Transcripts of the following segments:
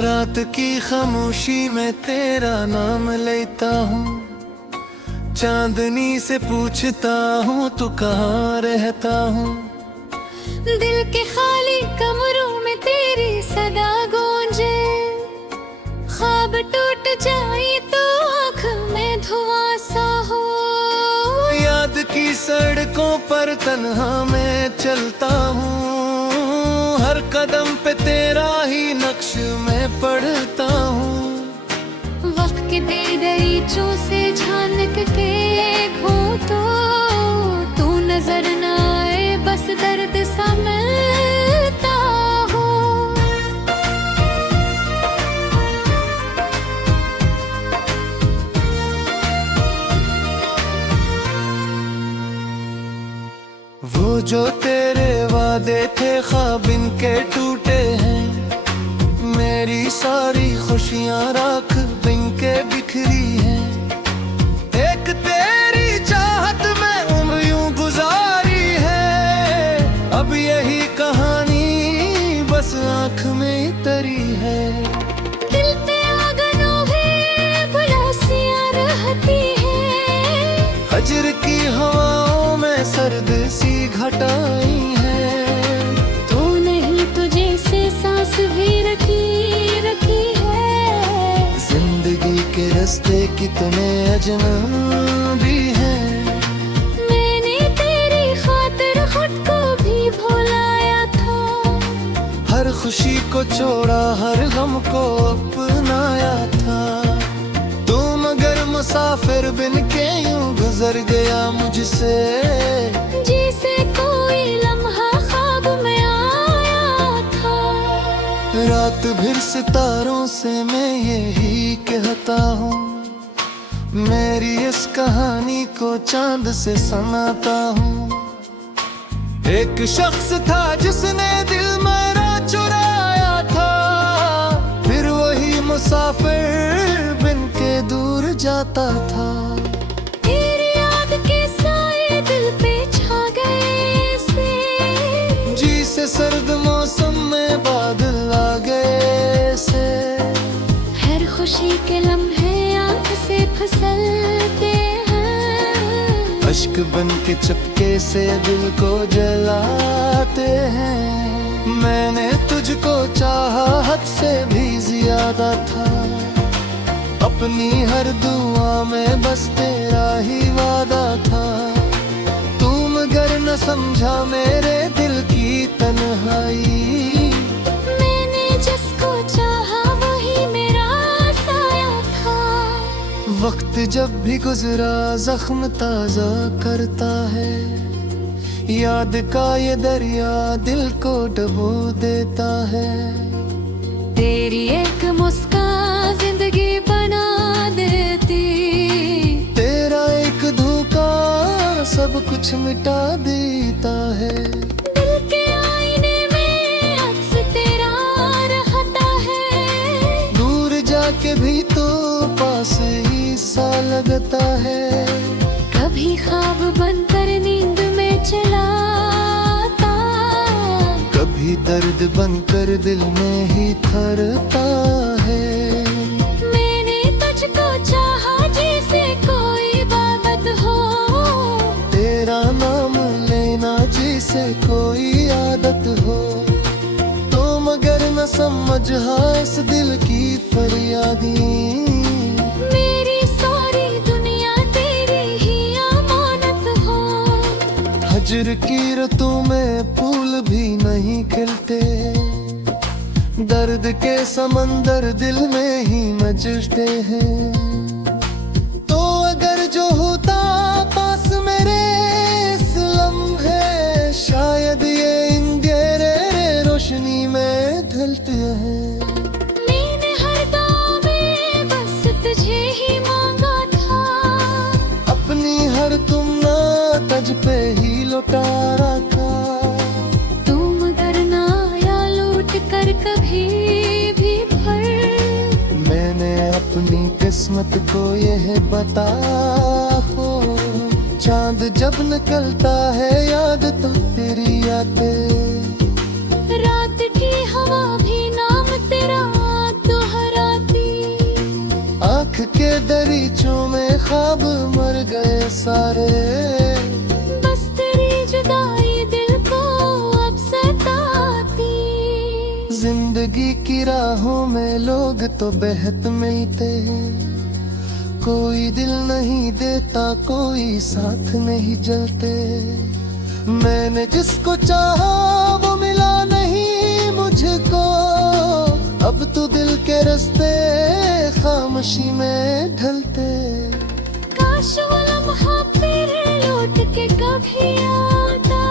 रात की खामोशी में तेरा नाम लेता हूँ, चांदनी से पूछता हूँ तू कहाँ रहता हूँ। दिल के खाली कमरों में तेरी सदा गूंजे, ख्वाब टूट जाए तो आँख में धुआं सा हो। याद की सड़कों पर तन्हा मैं चलता हूँ, हर कदम पे तेरा ही नक्श मैं पढ़ता हूँ। वक्त के दे दरीचों से झानक के घूंटो, तू नजर न आए बस दर्द सा मिलता हो। वो जो तेरे वादे थे ख्वाब इनके टूटे हैं, मेरी सारी खुशियाँ राख बिन के बिखरी हैं। एक तेरी चाहत में उम्र यूं गुजारी है, अब यही कहानी बस आँख में तरी है। दिल पे आंगनों में बुलासियाँ रहती है, हजर की हवाओं में सर्द सी घटाई है। तू नहीं तुझे से सांस भी रखी है। जिंदगी के रास्ते कितने अजनबी हैं। मैंने तेरी खातिर खुद को भी भुलाया था, हर खुशी को छोड़ा हर गम को अपनाया था। तू मगर मुसाफिर बिन के यूं गुजर गया मुझसे, जिसे कोई लम्हा ख्वाब में आया था। रात भर सितारों से मैं यही कहता हूँ, मेरी इस कहानी को चांद से सुनाता हूँ। एक शख्स था जिसने दिल मेरा चुराया था, फिर वही मुसाफिर बिन के दूर जाता था। तेरी याद के साए दिल पे छा गए से, जी से सर्द मौसम में बादल आ गए से। हर खुशी के लम्हे आँख से फिसलते हैं, अश्क बन के चपके से दिल को जलाते हैं। मैंने तुझको चाहा हद से भी ज्यादा था, अपनी हर दुआ में बस तेरा ही वादा था। तू मगर न समझा मेरे दिल की तन्हाई, मैंने जिसको चाहा वही मेरा साया था। वक्त जब भी गुजरा जख्म ताजा करता है, याद का ये दरिया दिल को डुबो देता है। तेरी एक मुस्कान जिंदगी बना देती, तेरा एक धोखा सब कुछ मिटा देता है। दिल के आईने में अक्स तेरा रहता है, दूर जाके भी तो पास ही सा लगता है। कभी ख्वाब बनकर नींद में चलाता, कभी दर्द बनकर दिल में ही थरता है। मैंने तुझको चाहा जैसे कोई इबादत हो, तेरा नाम लेना जैसे कोई आदत हो। तो मगर न समझा इस दिल की फरियादी, मेरी सारी दुनिया तेरी ही अमानत हो। हजर की रुतों में फूल भी नहीं खिलते, दर्द के समंदर दिल में ही मचते हैं। तो अगर जो होता पास मेरे इस लम्हे, शायद ये अंधेरे रोशनी में ढलते हैं। मैंने हर दौर में बस तुझे ही मांगा था, अपनी हर तुमना तज पे ही लौटा रखा। तू मगर ना आया लौट कर कभी भी भर। मैंने अपनी किस्मत को यह बता हो, चांद जब निकलता है याद तो तेरी आते। रात की हवा भी नाम तेरा तो के दरीचों में ख्वाब मर गए सारे। बस तेरी जुदाई दिल को अब सताती। जिंदगी की राहों में लोग तो बेहद मिलते हैं, कोई दिल नहीं देता, कोई साथ नहीं जलते। मैंने जिसको चाहा वो मिला नहीं मुझको, अब तो दिल के रास्ते खामोशी में ढलते। काश वो लम्हा फिर लौट के कभी आता,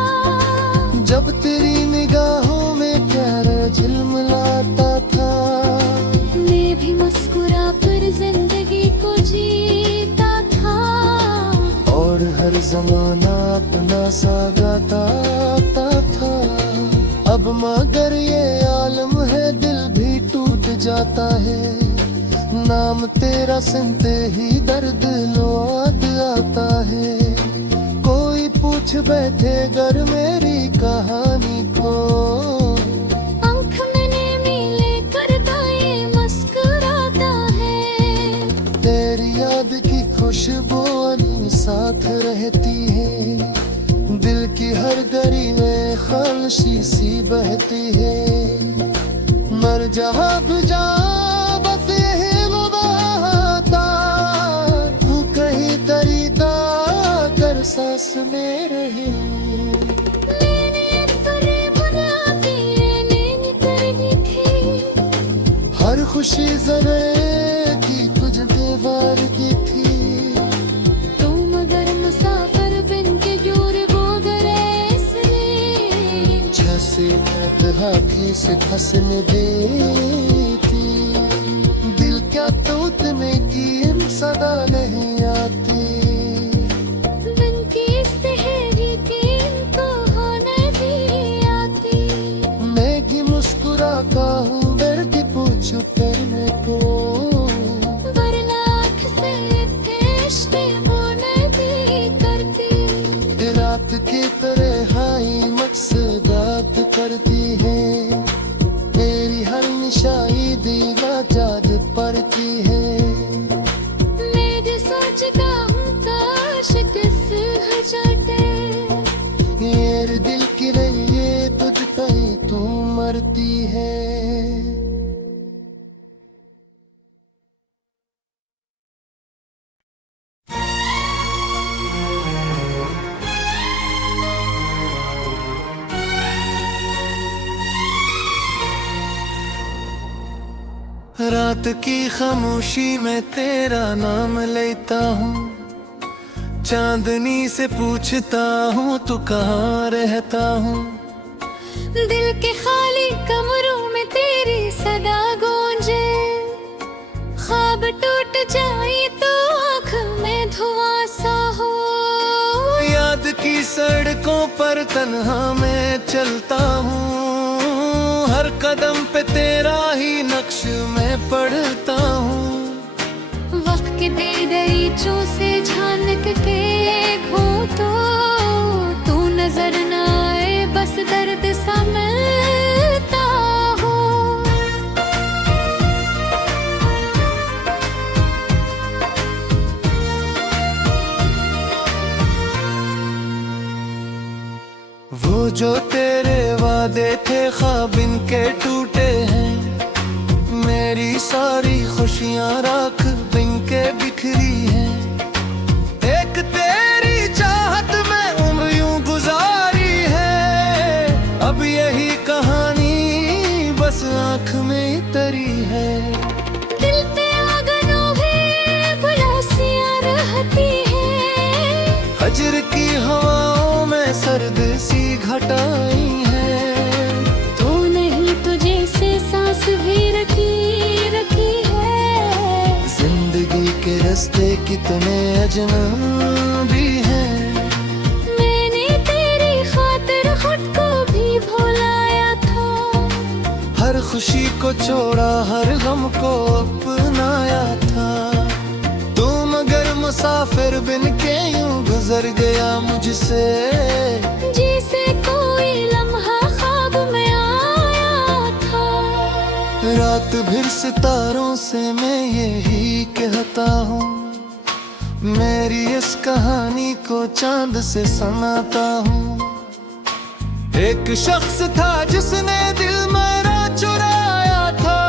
जब तेरी निगाहों में प्यार झिलमिलाता था। मैं भी मुस्कुरा कर जिंदगी को जीता था, और हर जमाना अपना सा गाता था। अब मगर ये आलम है, दिल भी टूट जाता है। नाम तेरा सुनते ही दर्द याद आता है। कोई पूछ बैठे घर मेरी कहानी को, आँख मैंने मिले करता ये मुस्कुराता है। तेरी याद की खुशबू साथ रहती है, दिल की हर गली में खामोशी सी बहती है। मर जहाँ भी जा बस यही वो बाता, तू कहीं दरीदा कर सांस में रहे। मैंने तुझे बुला के नैनी करनी थी, हर खुशी जरे की तुझ पे वार की थी। हाथी से फंसने देती, दिल क्या तूत में की सदा नहीं आती। बिन की इस तहरी की तो होने भी आती। मैं की मुस्कुरा का हूँ डर के पूछू करने को, वरना आँख से इश्क़ होने भी करती। रात की तरह हाई मकसदात करती है, तेरी हर निशाई दीवा याद पड़ती है। मैं जो सोचता हूँ काश किस हो जाते, ये दिल की रही तुझ पे तू मरती है। रात की खामोशी में तेरा नाम लेता हूँ, चांदनी से पूछता हूँ तू कहाँ रहता हूँ। दिल के खाली कमरों में तेरी सदा गूंजे, ख्वाब टूट जाए तो आँख में धुआं सा हो। याद की सड़कों पर तन्हा मैं चलता हूँ, हर कदम पे तेरा ही नक्श मैं पढ़ता हूँ। वक्त के दे दरीचों से झानक के घूंटो, तू नजर न आए बस दर्द सा मिलता हो। वो जो तेरे वादे थे ख्वाब इनके टूटे हैं, मेरी सारी खुशियाँ राख बिन के बिखरी हैं। एक तेरी चाहत में उम्र यूं गुजारी है, अब यही कहानी बस आँख में तरी है। दिल पे आंगनों में बुलासियाँ रहती है, हजर की हवाओं में सर्द सी घटाई है। तू नहीं तुझे से सांस भी रखी है। जिंदगी के रास्ते कितने अजनबी हैं। मैंने तेरी खातिर खुद को भी भुलाया था, हर खुशी को छोड़ा हर गम को अपनाया था। तू मगर मुसाफिर बिन के यूं गुजर गया मुझसे, जिसे कोई लम्हा ख्वाब में आया था। रात रात भर सितारों से मैं यही कहता हूँ, मेरी इस कहानी को चांद से सुनाता हूँ। एक शख्स था जिसने दिल मेरा चुराया था,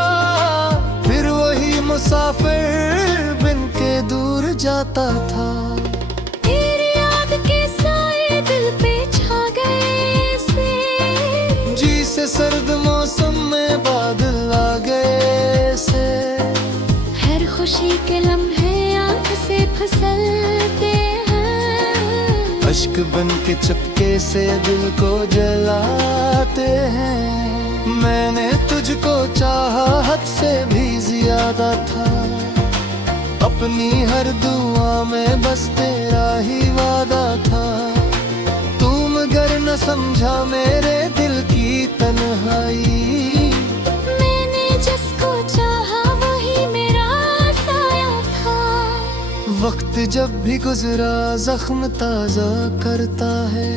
फिर वही मुसाफिर बिन के दूर जाता था। तेरी याद के साए दिल पे छा गए से, जी से सर्द मौसम में बादल आ गए से, हर खुशी के लम्हे आँख से फिसलते हैं, अश्क बन के चपके से दिल को जलाते हैं। मैंने तुझको चाहा हद से भी ज्यादा था, अपनी हर दुआ में बस तेरा ही वादा था। तू मगर न समझा मेरे दिल की तन्हाई, मैंने जिसको चाहा वही मेरा साया था। वक्त जब भी गुजरा जख्म ताजा करता है,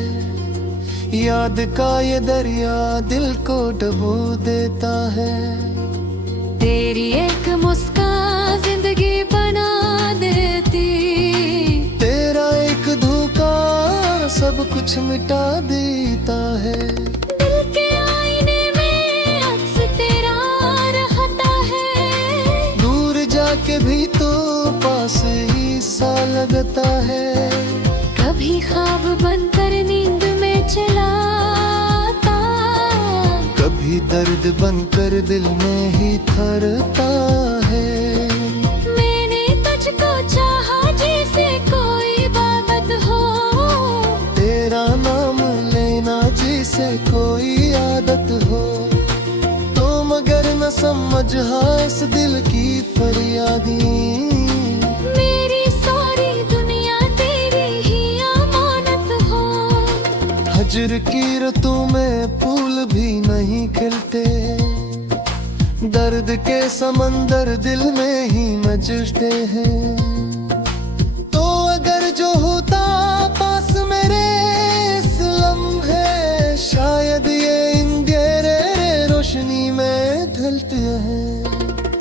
याद का ये दरिया दिल को डुबो देता है। तेरी एक मुस्कान जिंदगी बना देती, तेरा एक धोखा सब कुछ मिटा देता है। दिल के आईने में अक्स तेरा रहता है, दूर जाके भी तो पास ही सा लगता है। कभी ख्वाब बनकर नींद में चलाता, कभी दर्द बनकर दिल में ही थरता है। मैंने तुझको चाहा जैसे कोई इबादत हो, तेरा नाम लेना जैसे कोई आदत हो। तो मगर न समझ इस दिल की फरियादी, मेरी सारी दुनिया तेरी ही अमानत हो। हजर की रुतों में फूल भी नहीं खिलते, दर्द के समंदर दिल में ही मचते हैं। तो अगर जो होता पास मेरे इस लम्हे, शायद ये अंधेरे रोशनी में ढलते हैं।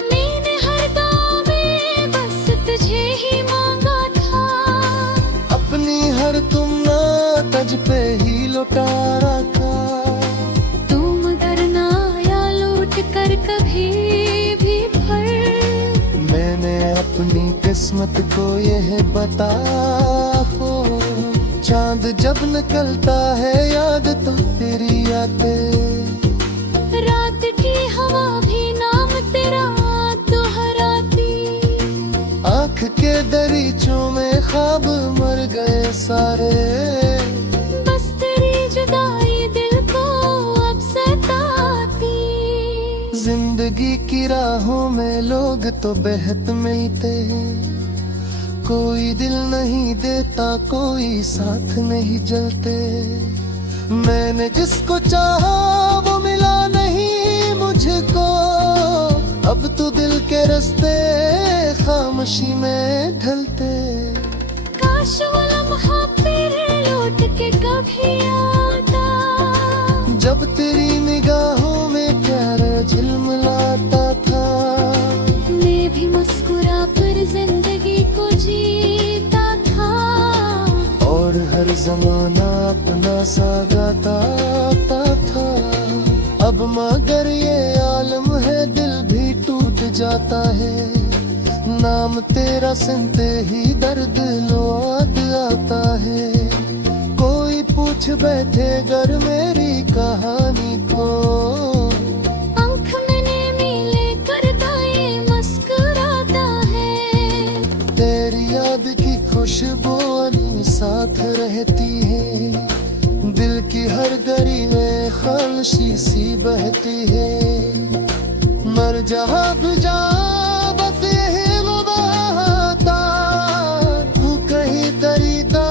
मैंने हर दौर में बस तुझे ही मांगा था, अपनी हर तुमना तज पे ही लौटा रखा। तू मगर ना आया लौट कर कभी भी भर। मैंने अपनी किस्मत को यह बता हो, चांद जब निकलता है याद तो तेरी आते। रात की हवा भी नाम तेरा दोहराती, आँख के दरीचों में ख्वाब मर गए सारे, बस तेरी जुदाई दिल को अब सताती। जिंदगी की राहों में लोग तो बेहद मिलते हैं, कोई दिल नहीं देता कोई साथ नहीं जलते। मैंने जिसको चाहा वो मिला नहीं मुझको, अब तो दिल के रास्ते खामोशी में ढलते। काश वो लम्हा फिर लौट के कभी आता, जब तेरी निगाहों में प्यार झिलमिलाता था। मैं भी मुस्कुरा कर जिंदगी को जीता था, और हर जमाना अपना सा गाता था। अब मगर ये आलम है दिल भी टूट जाता है, नाम तेरा सुनते ही दर्द याद आता है। कोई पूछ बैठे घर मेरी कहानी को, आँख मैंने मिले करता ये मुस्कुराता है। तेरी याद की खुशबू साथ रहती है, दिल की हर गली में खामोशी सी बहती है। मर जहाँ भी जा बस यही वो बाता, तू कहीं दरीदा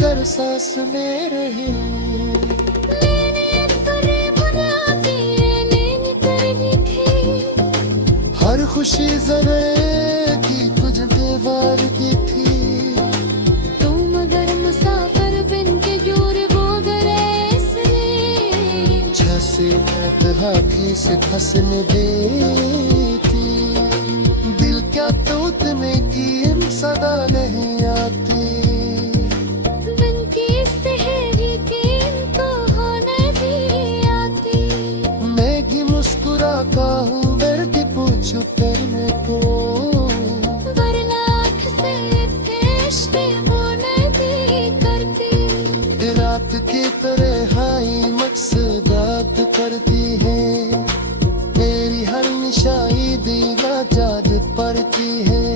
कर सांस में रही। मैंने तुझे बुरा किए नैनी करनी थी, हर खुशी जरे की कुछ दीवार की थी। तू मगर मुसाफिर बिन के दूर वो गए, जैसे हाथी से फंसने दे ज्यादा नहीं आती। मन की इस तहरी की इनको होने भी आती। मैगी मुस्कुराता हूँ दर्द पूछू करने को, वरना आँख से इश्क होने भी करती। रात की तरह हाई मकसदात करती है, मेरी हर निशाई दीवा जाद पड़ती है।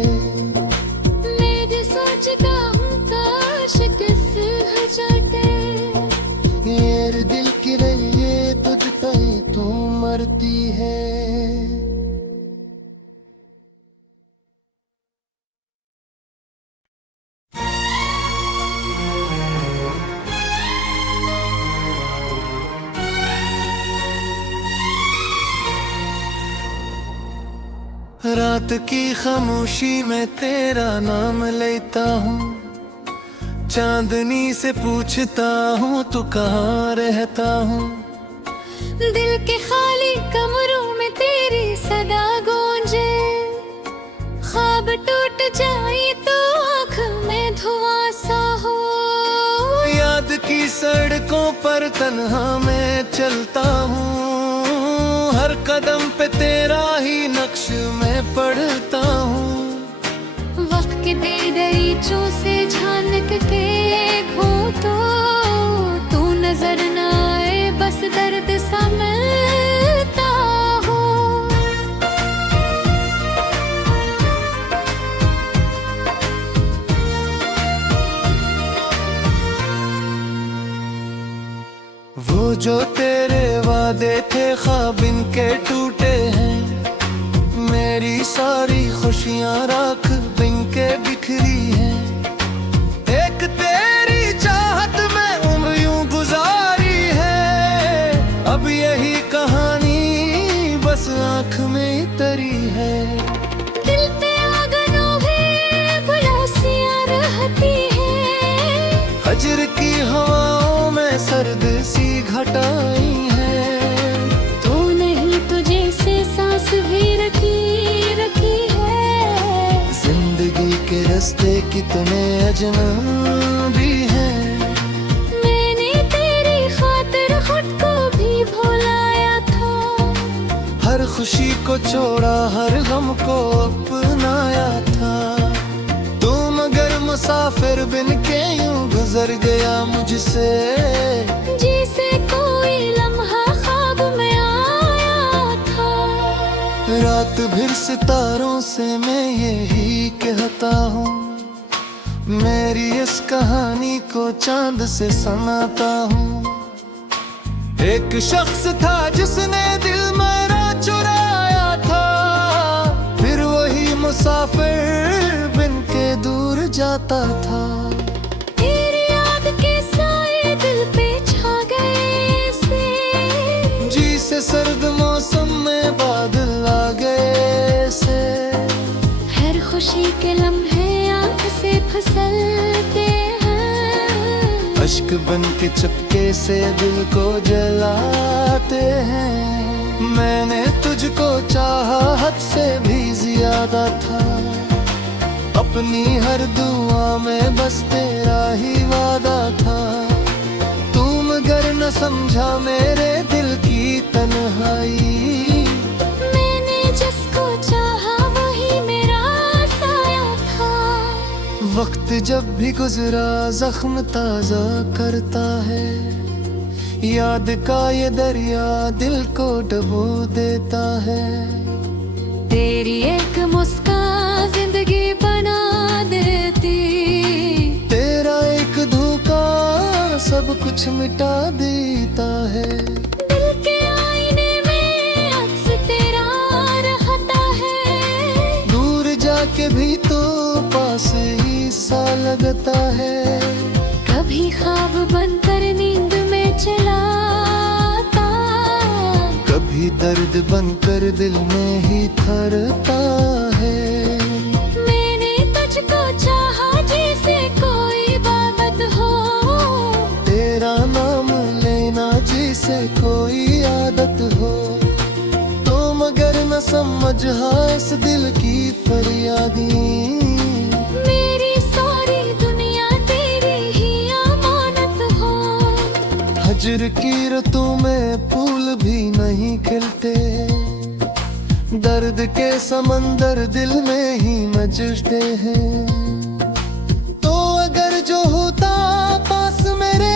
मेरी सोचता हूँ काश किस जाते। मेरे दिल की रही तुझ पे तू मरती है। रात की खामोशी में तेरा नाम लेता हूँ, चांदनी से पूछता हूँ तू कहाँ रहता हूँ। दिल के खाली कमरों में तेरी सदा गूंजे। ख्वाब टूट जाए तो आँख में धुआं सा हो। याद की सड़कों पर तन्हा मैं चलता हूँ, हर कदम पे तेरा ही नक्श मैं पढ़ता हूँ। वक्त के दे दरीचों से झानक के घोटो, तू नजर न आए बस दर्द सा मिलता हो। वो जो तेरे वादे थे ख्वाब इनके टूटे हैं, मेरी सारी खुशियाँ राख बिन के बिखरी हैं। एक तेरी चाहत में उम्र यूं गुजारी है, अब यही कहानी बस आँख में तरी है। दिल पे आंगनों में बुलासियाँ रहती हैं। हजर की हवाओं में सर्द सी घटाई है। तू नहीं तुझे से सांस भी रखी है। जिंदगी के रास्ते कितने अजनबी हैं। मैंने तेरी खातिर खुद को भी भुलाया था। हर खुशी को छोड़ा हर गम को अपनाया था। तू मगर मुसाफिर बिन के यूं गुजर गया मुझसे, जिसे कोई लम्हा ख्वाब में आया था। रात भर सितारों से मैं यही कहता हूँ, मेरी इस कहानी को चांद से सुनाता हूँ। एक शख्स था जिसने दिल मेरा चुराया था, फिर वही मुसाफिर बिन के दूर जाता था। तेरी याद के साए दिल पे छा गए से, जी से सर्द मौसम में बादल आ गए से। हर खुशी के लम्हे आँख से फिसलते हैं। अश्क बन के चपके से दिल को जलाते हैं। मैंने तुझको चाहा हद से भी ज्यादा था, अपनी हर दुआ में बस तेरा ही वादा था। तू मगर न समझा मेरे दिल की तन्हाई, मैंने जिसको चाहा वही मेरा साया था। वक्त जब भी गुजरा जख्म ताजा करता है, याद का ये दरिया दिल को डुबो देता है। तेरी एक मुस्कान जिंदगी बना देती। तेरा एक धोखा सब कुछ मिटा देता है। दिल के आईने में अक्स तेरा रहता है। दूर जाके भी तो पास ही सा लगता है। कभी ख्वाब बनकर नींद में चलाता, कभी दर्द बनकर दिल में ही थरता है। मैंने तुझको चाहा जैसे कोई इबादत हो। तेरा नाम लेना जैसे कोई आदत हो। तो मगर न समझा इस दिल की फरियादी, मेरी हिज्र की रुतों में फूल भी नहीं खिलते, दर्द के समंदर दिल में ही मचते हैं। तो अगर जो होता पास मेरे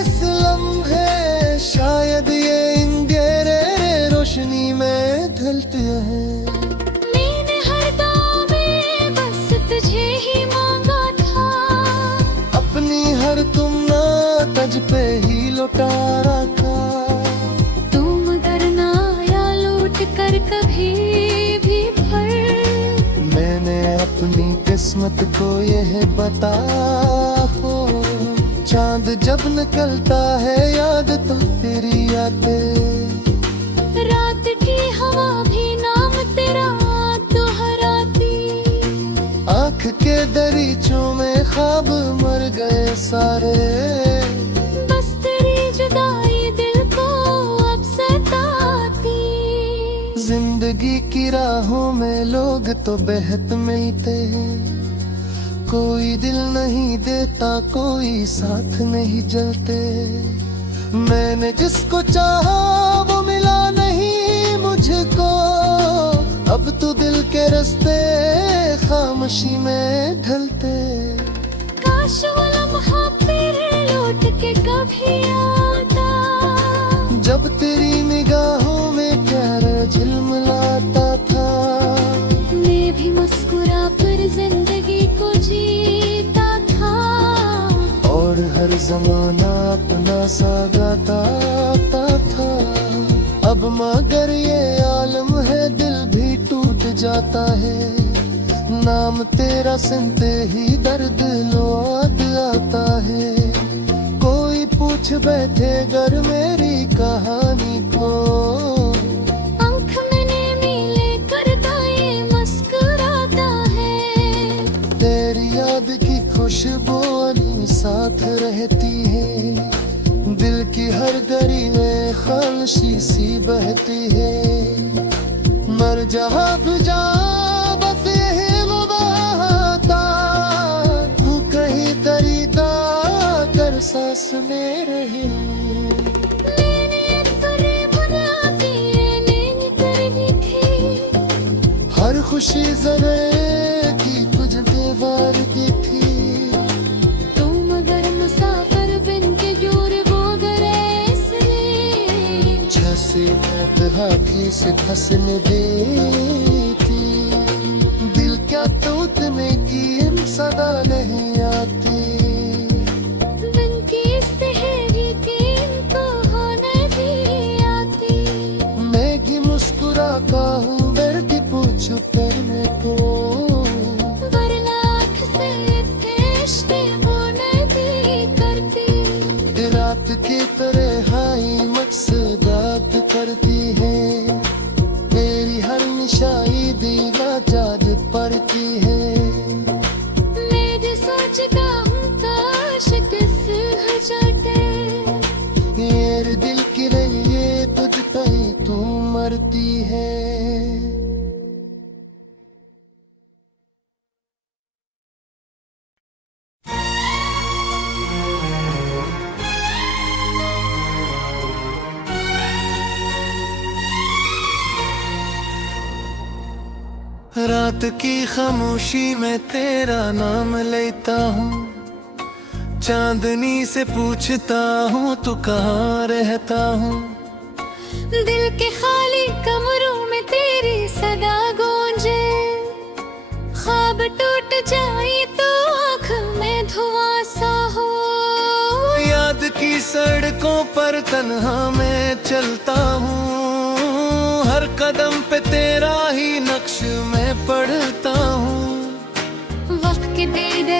इस लम्हे, शायद ये अंधेरे रोशनी में ढलते हैं। मैंने हर दौर में बस तुझे ही मांगा था, अपनी हर तुमना तज पे ही लौटा रखा। तुम अगर ना आया लौट कर कभी भी भर, मैंने अपनी किस्मत को यह बता हो, चांद जब निकलता है याद तो तेरी आते। रात की हवा भी नाम तेरा दोहराती, आँख के दरीचों में ख्वाब मर गए सारे, बस तेरी जुदाई दिल को अब सताती। जिंदगी की राहों में लोग तो बेहद मिलते हैं, कोई दिल नहीं देता, कोई साथ नहीं जलते। मैंने जिसको चाहा वो मिला नहीं मुझको, अब तो दिल के रास्ते खामोशी में ढलते। काश वो लम्हा फिर लौट के कभी आता, जब तेरी निगाहों में प्यार झिलमिलाता था। मैं भी मुस्कुरा कर जिंदगी को जीता था, और हर जमाना अपना सा गाता था। अब मगर ये आलम है दिल भी टूट जाता है, नाम तेरा सुनते ही दर्द याद आता है। कोई पूछ बैठे घर मेरी कहानी को, आँख मैंने मिले करता ये मुस्कुराता है। तेरी याद की खुशबू अली साथ रहती है, दिल की हर गली में खामोशी सी बहती है। मर जहाँ भी जा बस यही वो बहाता, तू कहीं दरीदा कर सांस में रही। मैंने तुझे बुला के नैनी करनी थी, हर खुशी जरे की तुझ दीवार की थी। तुम अगर मुसाफिर बिन के दूर वो गए इसलिए, जैसे हाथी से फंसने दी थी। दिल क्या तूत में की सदा नहीं आती, बिन की इस तहरी की इनको होने भी आती। मैं की मुस्कुरा का हूँ डरती पूछू करने को, वरना आँख से इश्क़ होने भी करती। रात की तरह हाई मकसदात करती है, तेरी हर निशाई दिला जाद पड़ती है। मैं जो सोचता हूँ काश किस हो जाते, मेरे दिल की रही तुझ पे ही तू मरती है। रात की खामोशी में तेरा नाम लेता हूँ, चांदनी से पूछता हूँ तू कहाँ रहता हूँ। दिल के खाली कमरों में तेरी सदा गूंजे, ख्वाब टूट जाए तो आँख में धुआं सा हो। याद की सड़कों पर तन्हा मैं चलता हूँ, हर कदम पे तेरा ही नक्श मैं पढ़ता हूँ। वक्त के दे